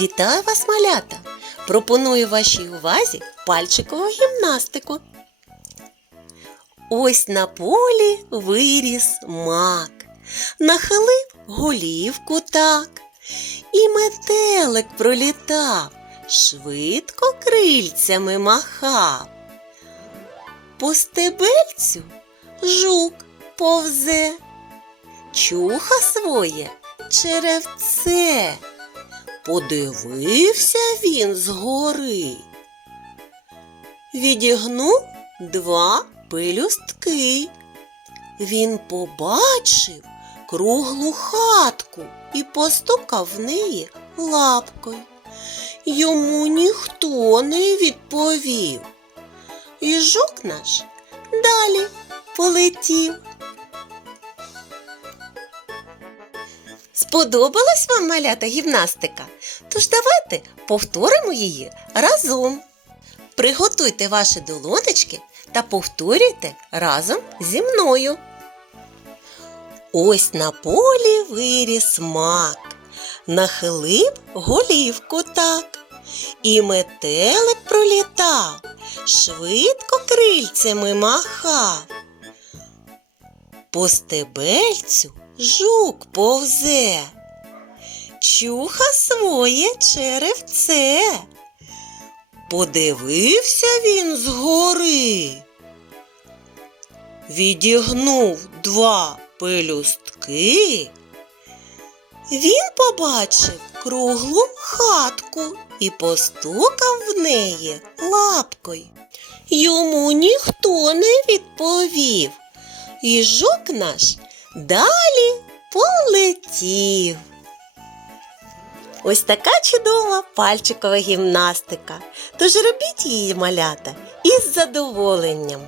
Вітаю вас, малята! Пропоную вашій увазі пальчикову гімнастику. Ось на полі виріс мак, нахилив голівку так, і метелик пролітав, швидко крильцями махав. По стебельцю жук повзе, чуха своє черевце. Подивився він згори. Відігнув два пелюстки. Він побачив круглу хатку і постукав в неї лапкою. Йому ніхто не відповів. І жук наш далі полетів. Сподобалась вам малята гімнастика? Тож давайте повторимо її разом. Приготуйте ваші долонечки та повторюйте разом зі мною. Ось на полі виріс мак, нахилив голівку так, і метелик пролітав, швидко крильцями махав. По стебельцю жук повзе, чуха своє черевце. Подивився він згори, відігнув два пелюстки. Він побачив круглу хатку і постукав в неї лапкою. Йому ніхто не відповів, і жук наш далі полетів. Ось така чудова пальчикова гімнастика. Тож робіть її малята із задоволенням.